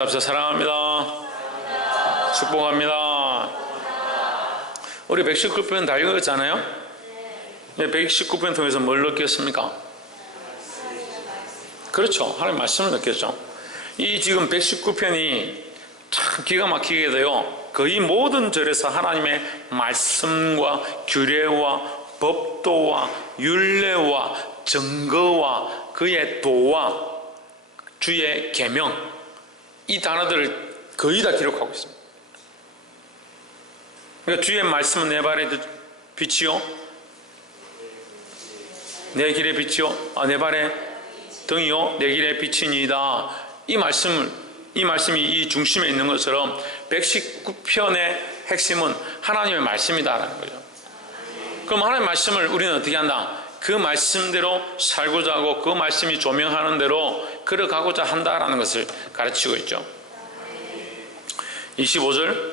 사랑합니다. 축복합니다. 우리 119편 다 읽었잖아요? 네, 119편 통해서 뭘 느꼈습니까? 그렇죠. 하나님 말씀을 느꼈죠. 이 지금 119편이 참 기가 막히게 돼요. 거의 모든 절에서 하나님의 말씀과 규례와 법도와 율례와 증거와 그의 도와 주의 계명, 이 단어들을 거의 다 기록하고 있습니다. 그러니까 주의 말씀은 내 발에 빛이요 내 길에 빛이요 내 발에 등이요 내 길에 빛이니이다. 이 말씀이 이 중심에 있는 것처럼 119편의 핵심은 하나님의 말씀이다라는 거죠. 그럼 하나님의 말씀을 우리는 어떻게 한다? 그 말씀대로 살고자 하고 그 말씀이 조명하는 대로 걸어가고자 한다라는 것을 가르치고 있죠. 25절,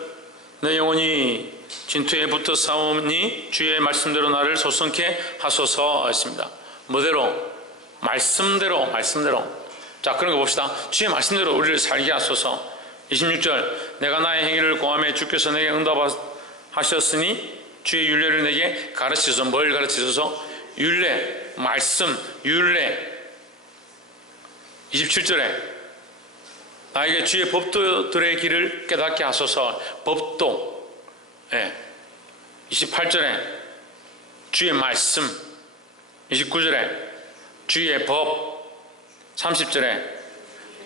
내 영혼이 진토에 붙어 싸우니 주의 말씀대로 나를 소성케 하소서 했습니다. 뭐대로? 말씀대로. 자, 그런 거 봅시다. 주의 말씀대로 우리를 살게 하소서. 26절, 내가 나의 행위를 고함해 주께서 내게 응답하셨으니 주의 율례를 내게 가르치소서. 뭘 가르치소서? 율례, 말씀, 율례. 27절에 나에게 주의 법도들의 길을 깨닫게 하소서. 법도. 28절에 주의 말씀. 29절에 주의 법. 30절에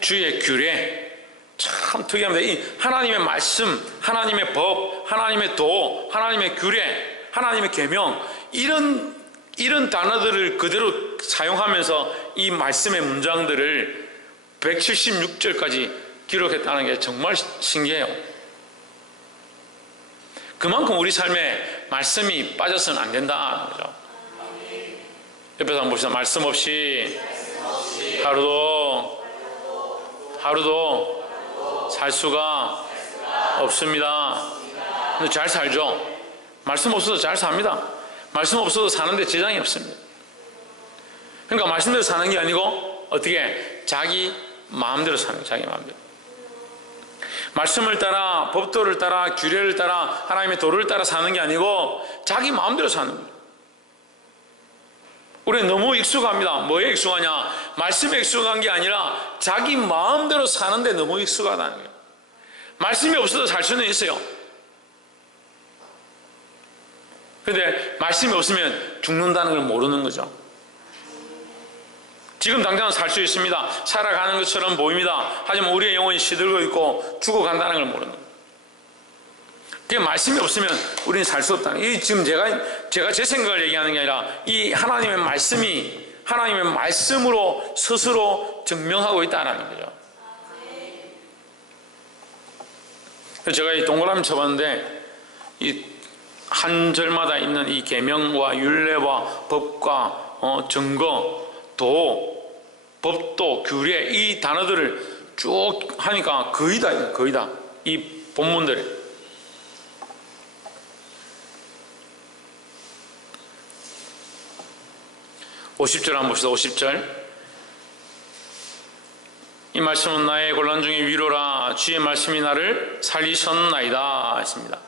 주의 규례. 참 특이합니다. 이 하나님의 말씀, 하나님의 법, 하나님의 도, 하나님의 규례, 하나님의 계명, 이런 단어들을 그대로 사용하면서 이 말씀의 문장들을 176절까지 기록했다는 게 정말 신기해요. 그만큼 우리 삶에 말씀이 빠져서는 안 된다는 거죠. 옆에서 한번 봅시다. 말씀 없이 하루도 살 수가 없습니다. 근데 잘 살죠. 말씀 없어도 잘 삽니다. 말씀 없어도 사는데 지장이 없습니다. 그러니까 말씀대로 사는 게 아니고 어떻게? 자기 마음대로 사는 거예요. 자기 마음대로. 말씀을 따라, 법도를 따라, 규례를 따라, 하나님의 도를 따라 사는 게 아니고 자기 마음대로 사는 거예요. 우리는 너무 익숙합니다. 뭐에 익숙하냐? 말씀에 익숙한 게 아니라 자기 마음대로 사는데 너무 익숙하다는 거예요. 말씀이 없어도 살 수는 있어요. 그런데 말씀이 없으면 죽는다는 걸 모르는 거죠. 지금 당장은 살 수 있습니다. 살아가는 것처럼 보입니다. 하지만 우리의 영혼이 시들고 있고 죽어간다는 걸 모르는 거예요. 그 말씀이 없으면 우리는 살 수 없다는 거예요. 지금 제가 제 생각을 얘기하는 게 아니라 이 하나님의 말씀이 하나님의 말씀으로 스스로 증명하고 있다는 거죠. 그래서 제가 이 동그라미 쳐봤는데 이 한 절마다 있는 이 계명과 율례와 법과 증거, 도, 법도, 규례 이 단어들을 쭉 하니까 거의 다 이 본문들에 50절 한번 봅시다. 50절, 이 말씀은 나의 곤란 중에 위로라. 주의 말씀이 나를 살리셨나이다 했습니다.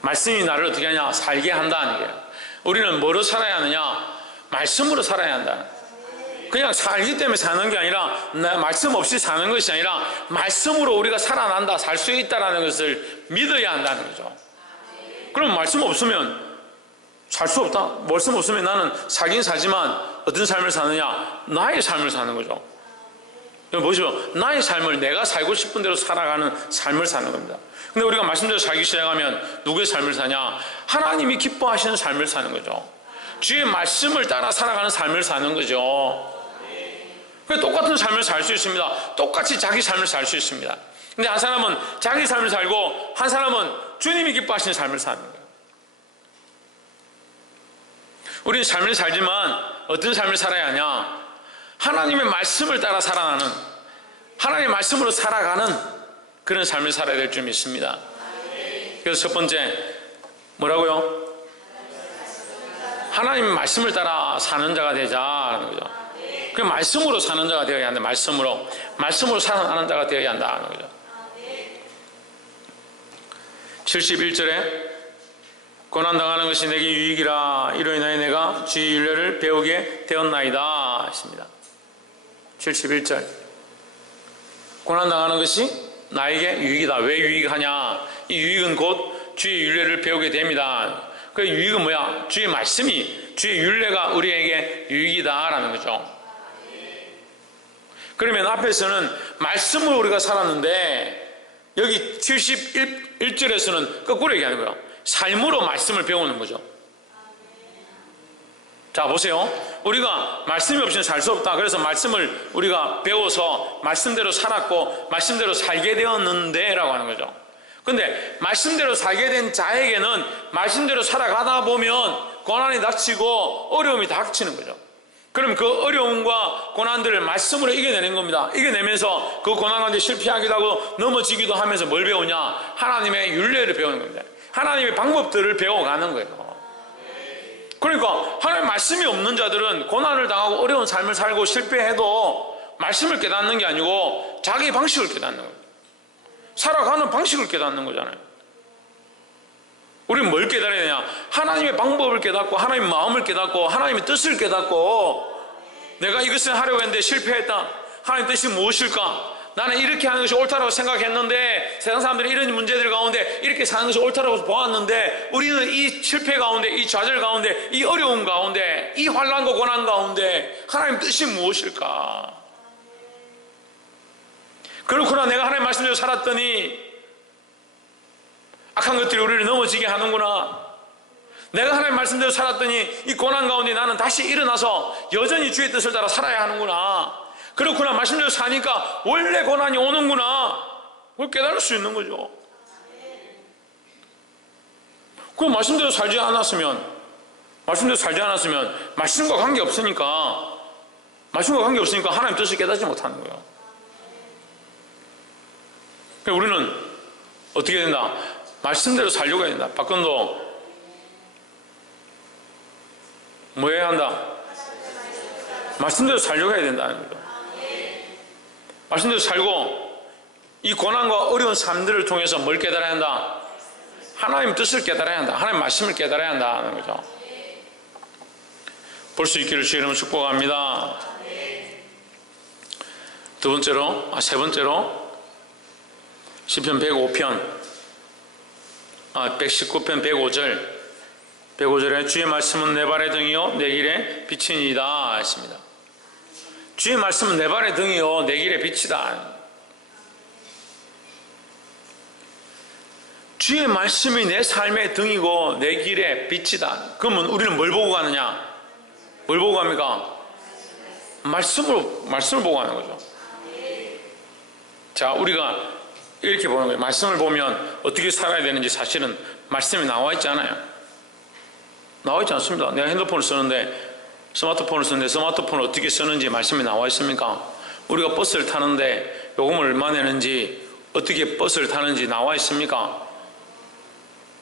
말씀이 나를 어떻게 하냐? 살게 한다는 거예요. 우리는 뭐로 살아야 하느냐? 말씀으로 살아야 한다. 그냥 살기 때문에 사는 게 아니라 말씀 없이 사는 것이 아니라 말씀으로 우리가 살아난다, 살 수 있다는 것을 믿어야 한다는 거죠. 그럼 말씀 없으면 살 수 없다. 말씀 없으면 나는 살긴 살지만 어떤 삶을 사느냐? 나의 삶을 사는 거죠. 보시죠. 나의 삶을 내가 살고 싶은 대로 살아가는 삶을 사는 겁니다. 근데 우리가 말씀대로 살기 시작하면 누구의 삶을 사냐? 하나님이 기뻐하시는 삶을 사는 거죠. 주의 말씀을 따라 살아가는 삶을 사는 거죠. 똑같은 삶을 살 수 있습니다. 똑같이 자기 삶을 살 수 있습니다. 근데 한 사람은 자기 삶을 살고 한 사람은 주님이 기뻐하시는 삶을 사는 거예요. 우리는 삶을 살지만 어떤 삶을 살아야 하냐? 하나님의 말씀을 따라 살아가는, 하나님의 말씀으로 살아가는 그런 삶을 살아야 될 줄 믿습니다. 그래서 첫 번째 뭐라고요? 하나님의 말씀을 따라 사는 자가 되자라는 거죠. 그 말씀으로 사는 자가 되어야 한다. 말씀으로 살아가는 자가 되어야 한다. 거죠. 71절에 고난당하는 것이 내게 유익이라 이로 인하여 내가 주의 윤례를 배우게 되었나이다 했습니다. 71절 고난당하는 것이 나에게 유익이다. 왜 유익하냐? 이 유익은 곧 주의 윤례를 배우게 됩니다. 그 유익은 뭐야? 주의 말씀이, 주의 윤례가 우리에게 유익이다라는 거죠. 그러면 앞에서는 말씀으로 우리가 살았는데 여기 71절에서는 거꾸로 얘기하는 거예요. 삶으로 말씀을 배우는 거죠. 자, 보세요. 우리가 말씀이 없이는 살 수 없다. 그래서 말씀을 우리가 배워서 말씀대로 살았고 말씀대로 살게 되었는데 라고 하는 거죠. 근데 말씀대로 살게 된 자에게는 말씀대로 살아가다 보면 고난이 닥치고 어려움이 닥치는 거죠. 그럼 그 어려움과 고난들을 말씀으로 이겨내는 겁니다. 이겨내면서 그 고난 가운데 실패하기도 하고 넘어지기도 하면서 뭘 배우냐? 하나님의 윤례를 배우는 겁니다. 하나님의 방법들을 배워가는 거예요. 그러니까 하나님 말씀이 없는 자들은 고난을 당하고 어려운 삶을 살고 실패해도 말씀을 깨닫는 게 아니고 자기 방식을 깨닫는 거예요. 살아가는 방식을 깨닫는 거잖아요. 우리는 뭘 깨달아야 되냐? 하나님의 방법을 깨닫고 하나님의 마음을 깨닫고 하나님의 뜻을 깨닫고 내가 이것을 하려고 했는데 실패했다. 하나님의 뜻이 무엇일까? 나는 이렇게 하는 것이 옳다라고 생각했는데 세상 사람들이 이런 문제들 가운데 이렇게 사는 것이 옳다라고 보았는데 우리는 이 실패 가운데 이 좌절 가운데 이 어려움 가운데 이 환난과 고난 가운데 하나님의 뜻이 무엇일까? 그렇구나. 내가 하나님 말씀대로 살았더니 악한 것들이 우리를 넘어지게 하는구나. 내가 하나님 말씀대로 살았더니 이 고난 가운데 나는 다시 일어나서 여전히 주의 뜻을 따라 살아야 하는구나. 그렇구나. 말씀대로 사니까 원래 고난이 오는구나. 그걸 깨달을 수 있는 거죠. 그 말씀대로 살지 않았으면 말씀과 관계없으니까 하나님 뜻을 깨닫지 못하는 거예요. 그러니까 우리는 어떻게 된다? 말씀대로 살려고 해야 된다. 박근도 뭐 해야 한다? 말씀대로 살려고 해야 된다는 거죠. 말씀대로 살고 이 고난과 어려운 삶들을 통해서 뭘 깨달아야 한다? 하나님 뜻을 깨달아야 한다. 하나님 말씀을 깨달아야 한다는 거죠. 볼 수 있기를 주의 이름으로 축복합니다. 세 번째로 시편 105편 119편 105절에 주의 말씀은 내 발의 등이요 내 길의 빛이니이다 했습니다. 주의 말씀은 내 발의 등이요 내 길의 빛이다. 주의 말씀이 내 삶의 등이고 내 길의 빛이다. 그러면 우리는 뭘 보고 가느냐? 뭘 보고 갑니까? 말씀을 보고 가는 거죠. 자, 우리가 이렇게 보는 거예요. 말씀을 보면 어떻게 살아야 되는지 사실은 말씀이 나와 있지 않아요. 나와 있지 않습니다. 내가 핸드폰을 쓰는데 스마트폰을 어떻게 쓰는지 말씀이 나와 있습니까? 우리가 버스를 타는데 요금을 얼마 내는지 어떻게 버스를 타는지 나와 있습니까?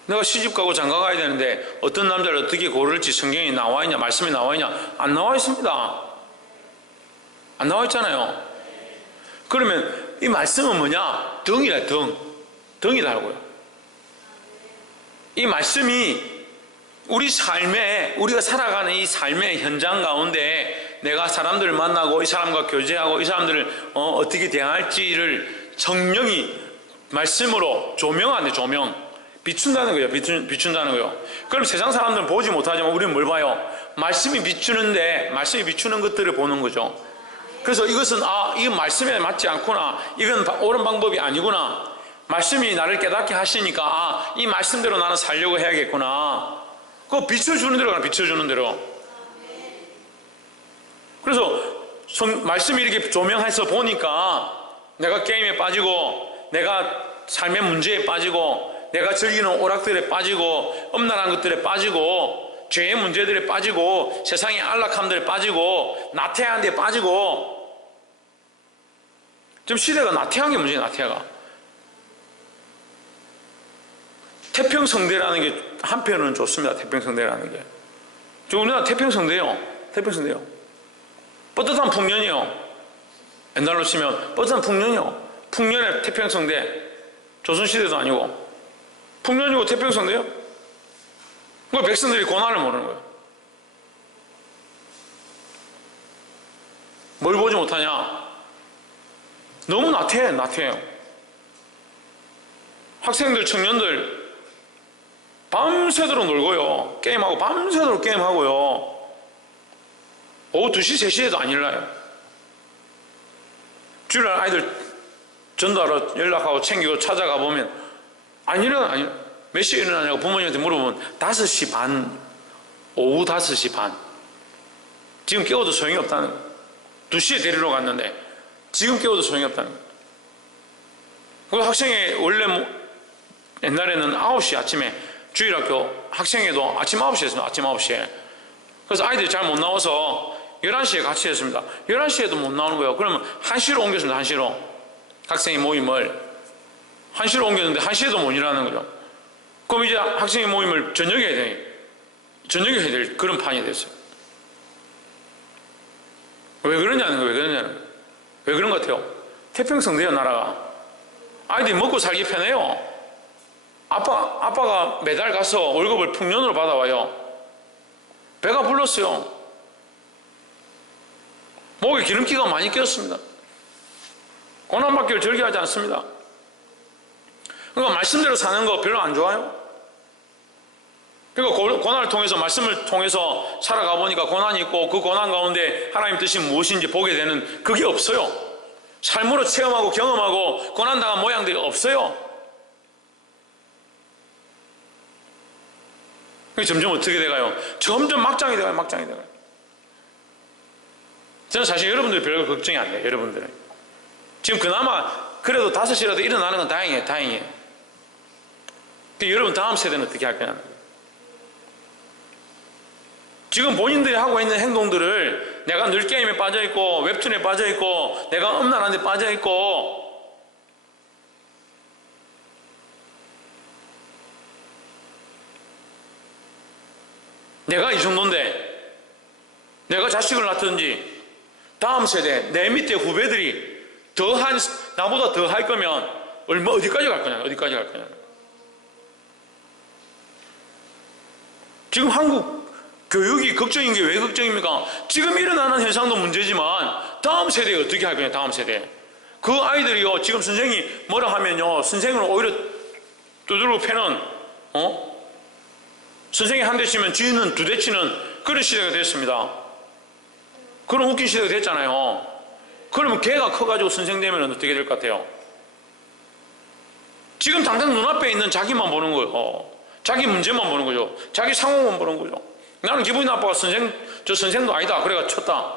내가 시집가고 장가가야 되는데 어떤 남자를 어떻게 고를지 성경이 나와 있냐? 말씀이 나와 있냐? 안 나와 있습니다. 안 나와 있잖아요. 그러면 이 말씀은 뭐냐? 등이라 등이라고요. 이 말씀이 우리 삶에 우리가 살아가는 이 삶의 현장 가운데 내가 사람들을 만나고 이 사람과 교제하고 이 사람들을 어떻게 대할지를 성령이 말씀으로 조명하는 조명 비춘다는 거예요. 비춘다는 거예요. 그럼 세상 사람들은 보지 못하지만 우리는 뭘 봐요? 말씀이 비추는데 말씀이 비추는 것들을 보는 거죠. 그래서 이것은 이 말씀에 맞지 않구나. 이건 옳은 방법이 아니구나. 말씀이 나를 깨닫게 하시니까 이 말씀대로 나는 살려고 해야겠구나. 그거 비춰주는 대로 가나 비춰주는 대로. 그래서 말씀이 이렇게 조명해서 보니까 내가 게임에 빠지고 내가 삶의 문제에 빠지고 내가 즐기는 오락들에 빠지고 음란한 것들에 빠지고 죄의 문제들에 빠지고 세상의 안락함들에 빠지고 나태한 데 빠지고 지금 시대가 나태한 게 문제예요. 나태하가 태평성대라는 게 한편은 좋습니다. 태평성대라는 게. 저 우리나라 태평성대요. 떳떳한 풍년이요. 옛날로 치면 떳떳한 풍년이요. 풍년의 태평성대. 조선시대도 아니고 풍년이고 태평성대요. 그 백성들이 고난을 모르는 거예요. 뭘 보지 못하냐? 너무 나태해요. 학생들, 청년들 밤새도록 놀고요. 게임하고 밤새도록 게임하고요. 오후 2시, 3시에도 안 일어나요. 주일날 아이들 전도하러 연락하고 챙기고 찾아가 보면 안 일어나. 몇 시에 일어나냐고 부모님한테 물어보면 5시 반, 오후 5시 반. 지금 깨워도 소용이 없다는 거예요. 2시에 데리러 갔는데 지금 깨워도 소용이 없다는 거예요. 그 학생이 원래 옛날에는 9시 아침에 주일학교 학생회도 아침 9시에 했습니다. 아침 9시에. 그래서 아이들이 잘 못 나와서 11시에 같이 했습니다. 11시에도 못 나오는 거예요. 그러면 1시로 옮겼습니다. 1시로. 학생회 모임을 1시로 옮겼는데 1시에도 못 일어나는 거죠. 그럼 이제 학생회 모임을 저녁에 해야 될 그런 판이 됐어요. 왜 그러냐는 거예요. 왜 그런 것 같아요? 태평성대요, 나라가. 아이들이 먹고 살기 편해요. 아빠가 매달 가서 월급을 풍년으로 받아와요. 배가 불렀어요. 목에 기름기가 많이 꼈습니다. 고난받기를 즐겨하지 않습니다. 그러니까 말씀대로 사는 거 별로 안 좋아요. 그러니까 고난을 통해서, 말씀을 통해서 살아가 보니까 고난이 있고 그 고난 가운데 하나님 뜻이 무엇인지 보게 되는 그게 없어요. 삶으로 체험하고 경험하고 고난당한 모양들이 없어요. 점점 어떻게 돼가요? 점점 막장이 돼가요. 저는 사실 여러분들이 별로 걱정이 안 돼요. 여러분들은 지금 그나마 그래도 5시라도 일어나는 건 다행이에요. 여러분 다음 세대는 어떻게 할 거냐. 지금 본인들이 하고 있는 행동들을 내가 늘 게임에 빠져있고 웹툰에 빠져있고 내가 음란한 데 빠져있고 내가 이 정도인데 내가 자식을 낳든지 다음 세대 내 밑에 후배들이 나보다 더 할 거면 어디까지 갈 거냐. 지금 한국 교육이 걱정인 게 왜 걱정입니까? 지금 일어나는 현상도 문제지만 다음 세대가 어떻게 할 거냐. 다음 세대 그 아이들이요 지금 선생이 뭐라 하면요 선생을 오히려 두드리고 패는 선생이 한 대 치면 지는 2대 치는 그런 시대가 됐습니다. 그런 웃긴 시대가 됐잖아요. 그러면 걔가 커가지고 선생 되면 어떻게 될 것 같아요? 지금 당장 눈앞에 있는 자기만 보는 거예요. 자기 문제만 보는 거죠. 자기 상황만 보는 거죠. 나는 기분이 나빠서 저 선생도 아니다 그래가 쳤다.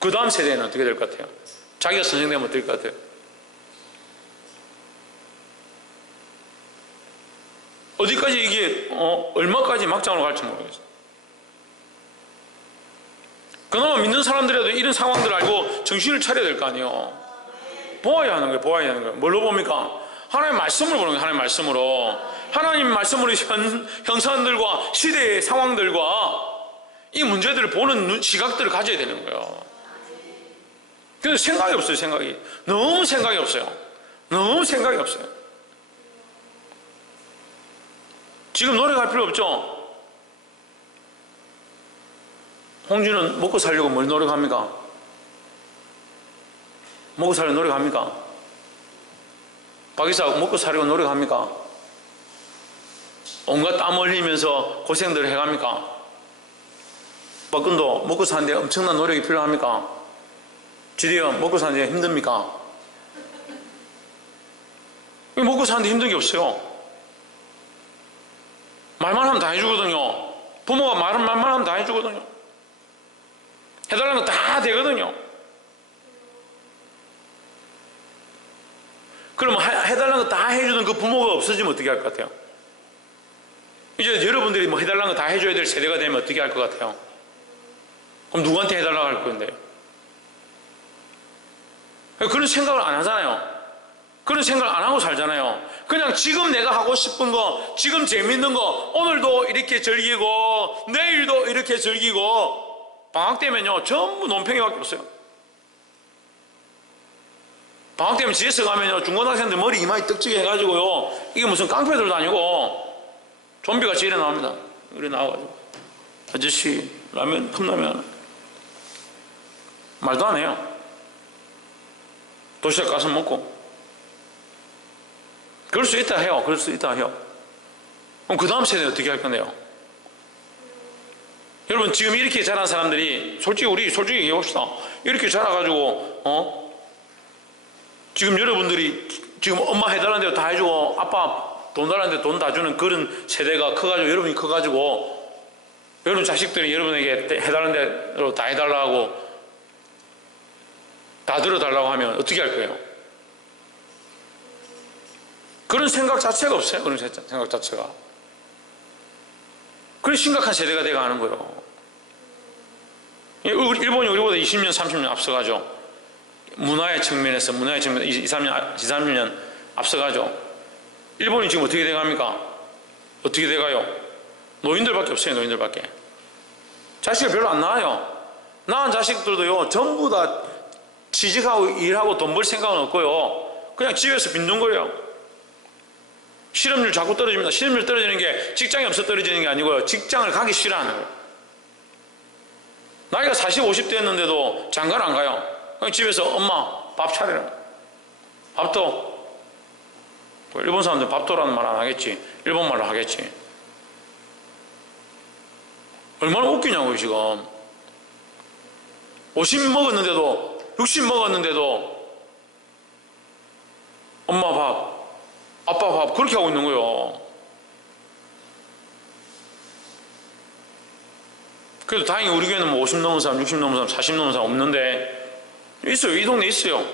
그 다음 세대는 어떻게 될 것 같아요? 자기가 선생 되면 어떻게 될 것 같아요? 어디까지 이게 얼마까지 막장으로 갈지 모르겠어요. 그나마 믿는 사람들이라도 이런 상황들을 알고 정신을 차려야 될 거 아니에요. 보아야 하는 거예요. 뭘로 봅니까? 하나님의 말씀으로 보는 거예요. 하나님의 말씀으로. 하나님 말씀으로 형상들과 시대의 상황들과 이 문제들을 보는 시각들을 가져야 되는 거예요. 그래서 생각이 없어요. 너무 생각이 없어요. 지금 노력할 필요 없죠. 홍준은 먹고 살려고 뭘 노력합니까? 먹고 살려고 노력합니까? 박이사 먹고 살려고 노력합니까? 온갖 땀 흘리면서 고생들을 해갑니까? 박근도 먹고 사는데 엄청난 노력이 필요합니까? 지대요 먹고 사는데 힘듭니까? 먹고 사는데 힘든 게 없어요. 말만 하면 다 해주거든요. 부모가 말만 하면 다 해주거든요. 해달라는 거 다 되거든요. 그러면 해달라는 거 다 해주는 그 부모가 없어지면 어떻게 할 것 같아요? 이제 여러분들이 해달라는 거 다 해줘야 될 세대가 되면 어떻게 할 것 같아요? 그럼 누구한테 해달라고 할 건데? 그런 생각을 안 하잖아요. 그런 생각을 안 하고 살잖아요. 그냥 지금 내가 하고 싶은 거, 지금 재밌는 거, 오늘도 이렇게 즐기고 내일도 이렇게 즐기고 방학 때면요 전부 논팽이밖에 없어요. 방학 때면 집에서 가면요 중고등학생들 머리 이마에 떡지게 해가지고요 이게 무슨 깡패들도 아니고 좀비같이 일어 나옵니다. 이래 나와가지고 아저씨 라면 컵라면 말도 안 해요. 도시락 가서 먹고. 그럴 수 있다 해요. 그럴 수 있다 해요. 그럼 그 다음 세대는 어떻게 할 건데요? 여러분 지금 이렇게 자란 사람들이 우리 솔직히 얘기해봅시다. 이렇게 자라가지고 지금 여러분들이 지금 엄마 해달라는 대로 다 해주고 아빠 돈 달라는 대로 돈 다 주는 그런 세대가 커가지고 여러분이 커가지고 여러분 자식들이 여러분에게 해달라는 대로 다 해달라고 다 들어달라고 하면 어떻게 할 거예요? 그런 생각 자체가 없어요. 그런 생각 자체가. 그런 심각한 세대가 돼가는 거예요. 일본이 우리보다 20년, 30년 앞서가죠. 문화의 측면에서 2, 3년 앞서가죠. 일본이 지금 어떻게 돼갑니까? 어떻게 돼가요? 노인들밖에 없어요. 노인들밖에. 자식이 별로 안 낳아요. 낳은 자식들도요 전부 다 취직하고 일하고 돈 벌 생각은 없고요 그냥 집에서 빈둥거려요. 실업률 자꾸 떨어집니다. 실업률 떨어지는 게 직장이 없어 떨어지는 게 아니고요 직장을 가기 싫어하는 거예요. 나이가 40, 50대였는데도 장가를 안 가요. 그냥 집에서 엄마 밥 차리라. 밥도 일본 사람들 밥도라는 말 안 하겠지. 일본말로 하겠지. 얼마나 웃기냐고요 지금. 50 먹었는데도 60 먹었는데도 엄마 밥 아빠 밥 그렇게 하고 있는 거예요. 그래도 다행히 우리 교회는 뭐 50 넘은 사람, 60 넘은 사람, 40 넘은 사람 없는데 있어요. 이 동네 있어요.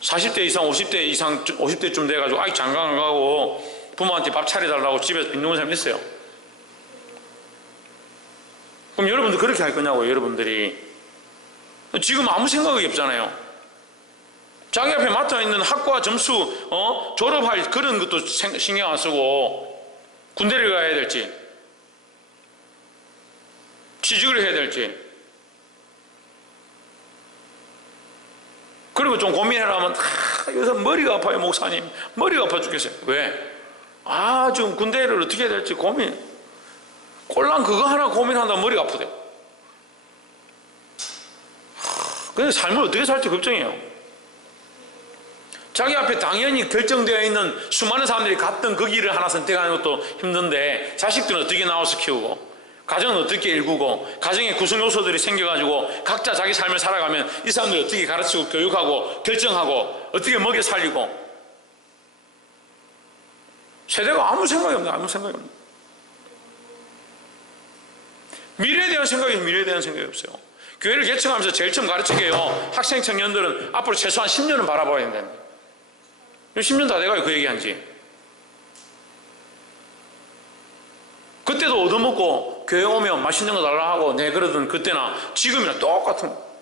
40대 이상, 50대 이상, 50대쯤 돼가지고 아이 장가를 가고 부모한테 밥 차려달라고 집에서 빈둥거리는 사람이 있어요. 그럼 여러분들 그렇게 할 거냐고요. 여러분들이 지금 아무 생각이 없잖아요. 자기 앞에 맡아있는 학과 점수 졸업할 그런 것도 신경 안 쓰고 군대를 가야 될지 취직을 해야 될지 그리고 좀 고민해라면 요새 머리가 아파요. 목사님 머리가 아파 죽겠어요. 왜? 지금 군대를 어떻게 해야 될지 고민. 꼴랑 그거 하나 고민한다면 머리가 아프대. 근데 삶을 어떻게 살지 걱정이에요. 자기 앞에 당연히 결정되어 있는 수많은 사람들이 갔던 그 길을 하나 선택하는 것도 힘든데 자식들은 어떻게 나와서 키우고 가정은 어떻게 일구고 가정의 구성 요소들이 생겨가지고 각자 자기 삶을 살아가면 이 사람들이 어떻게 가르치고 교육하고 결정하고 어떻게 먹여 살리고 세대가 아무 생각이 없네. 아무 생각이 없네. 미래에 대한 생각이 없어요. 교회를 개척하면서 제일 처음 가르치게요. 학생 청년들은 앞으로 최소한 10년은 바라봐야 된다. 10년 다 돼가요. 그 얘기한 지. 그때도 얻어먹고 교회 오면 맛있는 거 달라 하고 네 그러던 그때나 지금이나 똑같은 거.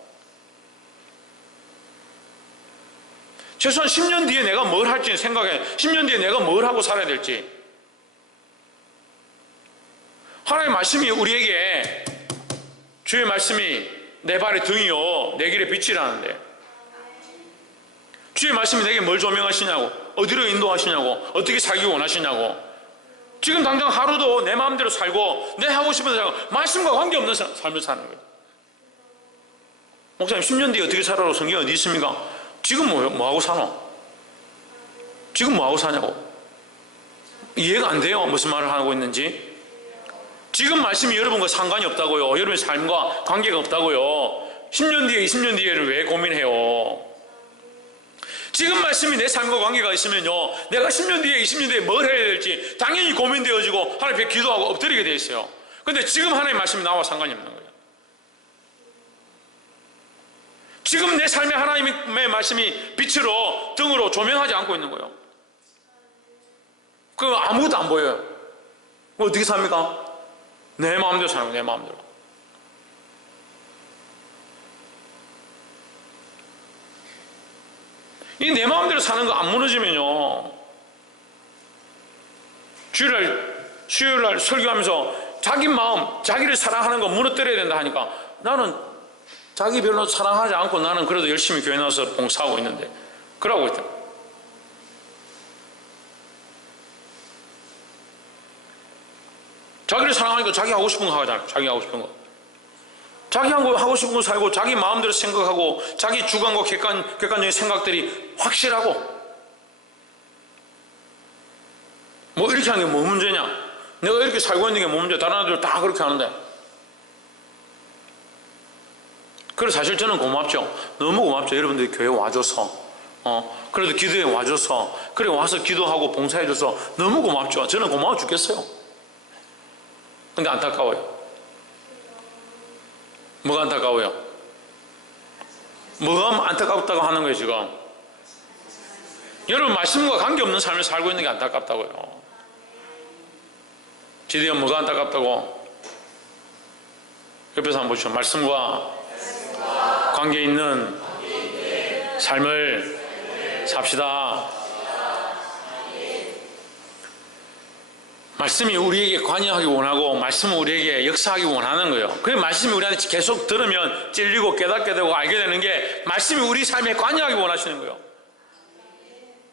최소한 10년 뒤에 내가 뭘 할지 생각해. 10년 뒤에 내가 뭘 하고 살아야 될지. 하나님의 말씀이 우리에게 주의 말씀이 내 발의 등이요 내 길의 빛이라는데 주의 말씀이 내게 뭘 조명하시냐고 어디로 인도하시냐고 어떻게 살기 원하시냐고 지금 당장 하루도 내 마음대로 살고 내 하고 싶은 대로 살고 말씀과 관계없는 삶을 사는 거예요. 목사님 10년 뒤에 어떻게 살아라고 성경이 어디 있습니까? 지금 뭐 하고 사노? 지금 뭐 하고 사냐고 이해가 안 돼요. 무슨 말을 하고 있는지. 지금 말씀이 여러분과 상관이 없다고요. 여러분의 삶과 관계가 없다고요. 10년 뒤에 20년 뒤에를 왜 고민해요? 지금 말씀이 내 삶과 관계가 있으면요 내가 10년 뒤에 20년 뒤에 뭘 해야 될지 당연히 고민되어지고 하나님 앞에 기도하고 엎드리게 돼 있어요. 근데 지금 하나님의 말씀이 나와 상관이 없는 거예요. 지금 내 삶에 하나님의 말씀이 빛으로 등으로 조명하지 않고 있는 거예요. 그거 아무것도 안 보여요. 어떻게 삽니까? 내 마음대로 사는 거예요. 내 마음대로. 이 내 마음대로 사는 거 안 무너지면요 수요일날 설교하면서 자기 마음, 자기를 사랑하는 거 무너뜨려야 된다 하니까 나는 자기 별로 사랑하지 않고 나는 그래도 열심히 교회 나와서 봉사하고 있는데 그러고 있다. 자기를 사랑하니까 자기 하고 싶은 거 하잖아요. 자기 하고 싶은 거. 자기 하고 싶은 거 살고 자기 마음대로 생각하고 자기 주관과 객관적인 생각들이 확실하고 뭐 이렇게 하는 게 뭐 문제냐? 내가 이렇게 살고 있는 게 뭐 문제야? 다른 애들 다 그렇게 하는데. 그래서 사실 저는 고맙죠. 너무 고맙죠. 여러분들이 교회 와줘서 그래도 기도에 와줘서 그래 와서 기도하고 봉사해줘서 너무 고맙죠. 저는 고마워 죽겠어요. 근데 안타까워요. 뭐가 안타까워요? 뭐가 안타깝다고 하는 거예요 지금? 여러분 말씀과 관계없는 삶을 살고 있는 게 안타깝다고요. 지대가 뭐가 안타깝다고? 옆에서 한번 보시죠. 말씀과 관계 있는 삶을 삽시다. 말씀이 우리에게 관여하기 원하고 말씀은 우리에게 역사하기 원하는 거예요. 그 말씀이 우리한테 계속 들으면 찔리고 깨닫게 되고 알게 되는 게 말씀이 우리 삶에 관여하기 원하시는 거예요.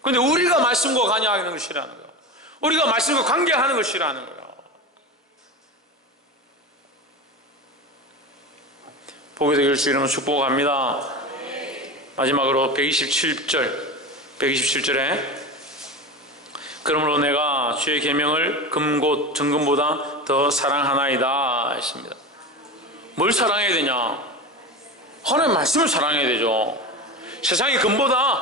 그런데 우리가 말씀과 관여하는 걸 싫어하는 거예요. 우리가 말씀과 관계하는 걸 싫어하는 거예요. 복이 되길 주 이름으로 축복합니다. 마지막으로 127절에 그러므로 내가 주의 계명을 금곧 정금보다 더 사랑하나이다 했습니다. 뭘 사랑해야 되냐? 하나님 말씀을 사랑해야 되죠. 세상의 금보다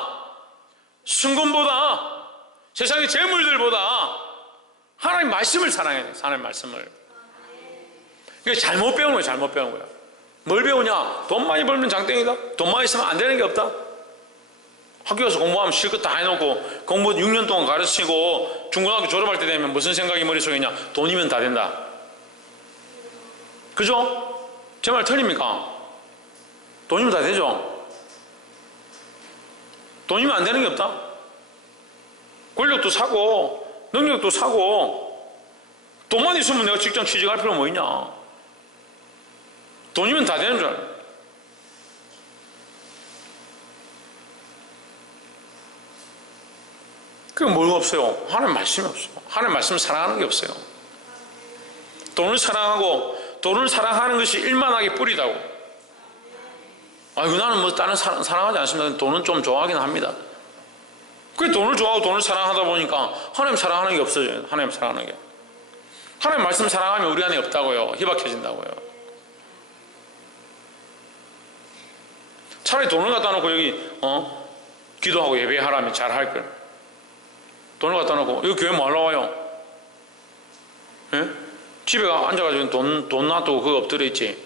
순금보다 세상의 재물들보다 하나님 말씀을 사랑해야 돼요. 하나님 말씀을. 이게 잘못 배운 거예요. 잘못 배운 거예요. 뭘 배우냐? 돈 많이 벌면 장땡이다. 돈 많이 있으면 안 되는 게 없다. 학교 가서 공부하면 실컷 다 해놓고 공부 6년 동안 가르치고 중고등학교 졸업할 때 되면 무슨 생각이 머릿속에 있냐? 돈이면 다 된다. 그죠? 제 말 틀립니까? 돈이면 다 되죠? 돈이면 안 되는 게 없다. 권력도 사고 능력도 사고 돈만 있으면 내가 직장 취직할 필요가 뭐 있냐? 돈이면 다 되는 줄 알아요. 그게 뭐가 없어요? 하나님 말씀이 없어요. 하나님 말씀을 사랑하는 게 없어요. 돈을 사랑하고 돈을 사랑하는 것이 일만하게 뿌리다고. 아이고 나는 뭐 다른 사랑하지 않습니다. 돈은 좀 좋아하긴 합니다. 그 돈을 좋아하고 돈을 사랑하다 보니까 하나님 사랑하는 게 없어져요. 하나님 사랑하는 게. 하나님 말씀 사랑하면 우리 안에 없다고요. 희박해진다고요. 차라리 돈을 갖다 놓고 여기 기도하고 예배하라면 잘할 걸. 돈을 갖다 놓고 여기 교회 뭐 하러 와요? 예? 집에 앉아가지고 돈 놔두고 그거 엎드려 있지.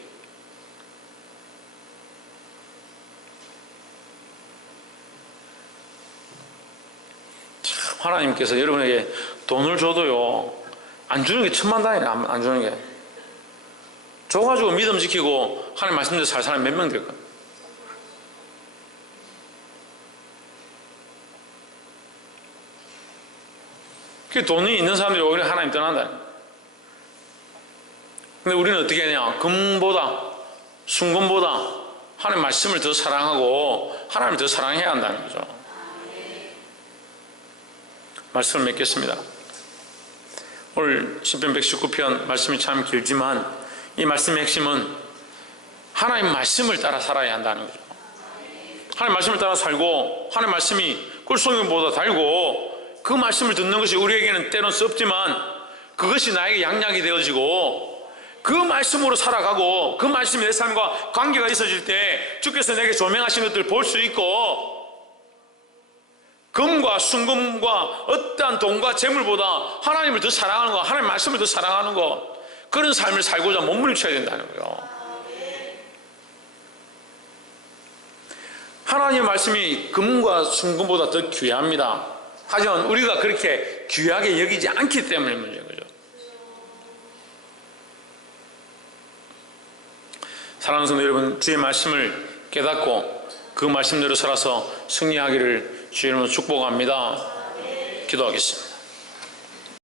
참 하나님께서 여러분에게 돈을 줘도요 안 주는 게 천만다행이에요. 안 주는 게. 줘가지고 믿음 지키고 하나님 말씀대로 살 사람이 몇 명 될까? 그 돈이 있는 사람들이 오히려 하나님 떠난다. 근데 우리는 어떻게 하냐? 금보다 순금보다 하나님 말씀을 더 사랑하고 하나님을 더 사랑해야 한다는 거죠. 말씀을 맺겠습니다. 오늘 시편 119편 말씀이 참 길지만 이 말씀의 핵심은 하나님 말씀을 따라 살아야 한다는 거죠. 하나님 말씀을 따라 살고 하나님 말씀이 꿀송이보다 달고 그 말씀을 듣는 것이 우리에게는 때론 썩지만 그것이 나에게 양약이 되어지고 그 말씀으로 살아가고 그 말씀이 내 삶과 관계가 있어질 때 주께서 내게 조명하신 것들을 볼 수 있고 금과 순금과 어떠한 돈과 재물보다 하나님을 더 사랑하는 것, 하나님 말씀을 더 사랑하는 것, 그런 삶을 살고자 몸부림쳐야 된다는 거예요. 하나님의 말씀이 금과 순금보다 더 귀합니다. 하지만 우리가 그렇게 귀하게 여기지 않기 때문에 문제인 거죠. 사랑하는 성도 여러분, 주의 말씀을 깨닫고 그 말씀대로 살아서 승리하기를 주의 이름으로 축복합니다. 기도하겠습니다.